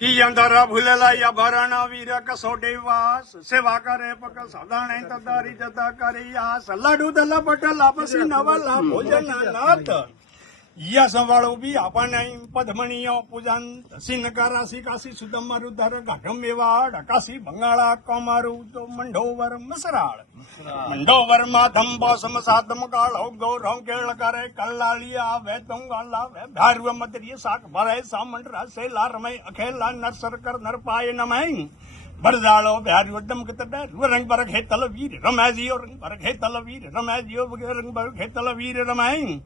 ઈ અંધારા ભૂલેલા યા ભરાણા વીર કસોટી વાસ સેવા કરે પક સદાણે તદારી જતા કરી આસ લાડુ દલા પટેલ આપસી નવલા ભોજન નાથ યા સંવાળો બી આપણને પદ્મણીઓ પૂજન સિનકારાસી કાશી સુદમ રુધર ગાઢમ એવાડ કાશી બંગાળા કમારું તો મંડોવર મસરાળ મંડોવર માં ધંબો સમસાદમ કાળો ગૌરવ કેળ કરે કલ્લાલિયા આવે તુંગાલા આવે ભાર્વ મદરી શાક ભરે સામંડ રસે લારમય અખેલા નરસર કર નરપાય નમય બરદાળો ભાર્યો ડમક તડે રંગ પર ખેતલ વીર રમાજીઓ રંગ પર ખેતલ વીર રમાજીઓ રંગ પર ખેતલ વીર રમાય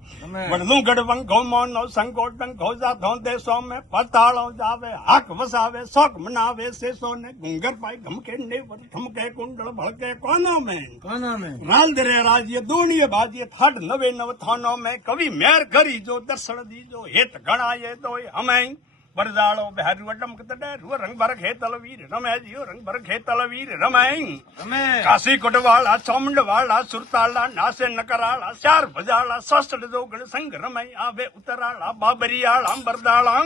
વડલું ગઢવંગ ઘોમોનો સંકોટ ઘોજા ધોંદે સોમે પતાળો જાવે હાક વસાવે શોક મનાવે શેષો ને ગુંગર પાઈ ગમકે ને ઠમકે કુંડળ ભળકે કોનો મેં રાલ દરે રાજ્ય દોણીય ભાજીએ થાડ નવે નવ થાનો મેં કવિ મેર કરી જો દર્શન દીજો હેત ગણાય તો અમે બરદાળો બહાર વટમ કતડે રંગ ભર ખેતલ વીર રમેજીઓ રંગ ભર ખેતલ વીર રમાય કાશી કોટવાળા ચોમંડવાળા સુરતાળા નાસે નકરાળા ચાર ભજાળા સસ્ડ જોગણ સંગ રમાય આવે ઉતરાળા બાબરિયાળા બરદાળા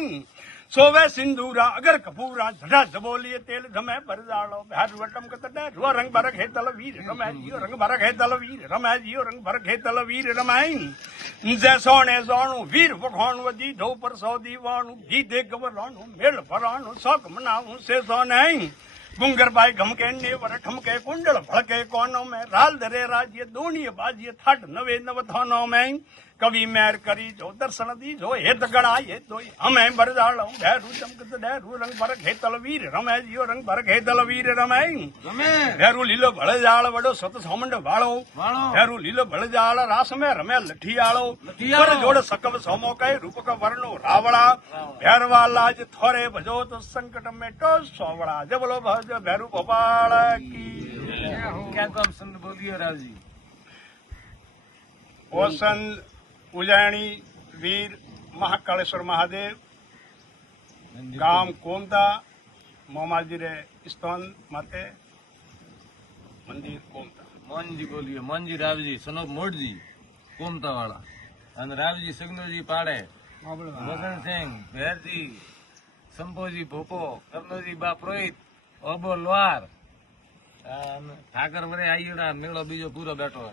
સોવે સિંદૂરા અગર કપૂરા ઝડા જબોલીએ તેલ ધમે બરદાળો બહાર વટમ કતડે રંગ ભર ખેતલ વીર રમેજીઓ રંગ ભર ખેતલ વીર રમેજીઓ રંગ ભર ખેતલ વીર રમાય જે સોણે સોણું વીર વખોણ વધી ઢો પર સો દીવાણું ગીધે ગવરાણું મેળ ભરાણું શોક મનાવું છે સો નહીં ગુંગરબાઈ ગમકે ને વર ઠમકે કુંડળ ભળકે કોનો મેં રાલ દરે રાજ્ય દોણીય બાજીએ થાટ નવે નવ થાનો મેં કવિ મેર કરી જો દર્શન દીજો હેત ગણાય તો અમે બરદાળો ભેરું ચમકત ડેરું રંગ ભર ખેતલ વીર રમેજીઓ રંગ ભર ખેતલ વીર રમાય ભેરું લીલો ભળજાળ વડો સત સોમંડ વાળો ભેરું લીલો ભળજાળ રાસ મે રમે લઠિયાળો પર જોડ સકવ સોમો કઈ રૂપક વર્ણો રાવળા ભેરવા લાજ થોરે ભજો તો સંકટ મેટો સોવળા જે બોલો ભજ ભેરું ગોપાળ કી क्या तो हम संत बोलिए रावजी ઓસન ઉજાણી વીર મહાકાળેશ્વર મહાદેવ ગામ કોમતા મોમાજી રે સ્થાન માતે મંદિર કોમતા मोहन जी बोलिए मोहन जी रावजी सनोप मोटजी कोमता वाला અને રાવજી સગનોજી પાડે વસણ સિંહ ભેરજી સંભોજી ભોપો કરનોજી બા પ્રોહિત ઓબો લોહાર ઠાકર વરે આઈડા મેળો બીજો પૂરો બેઠો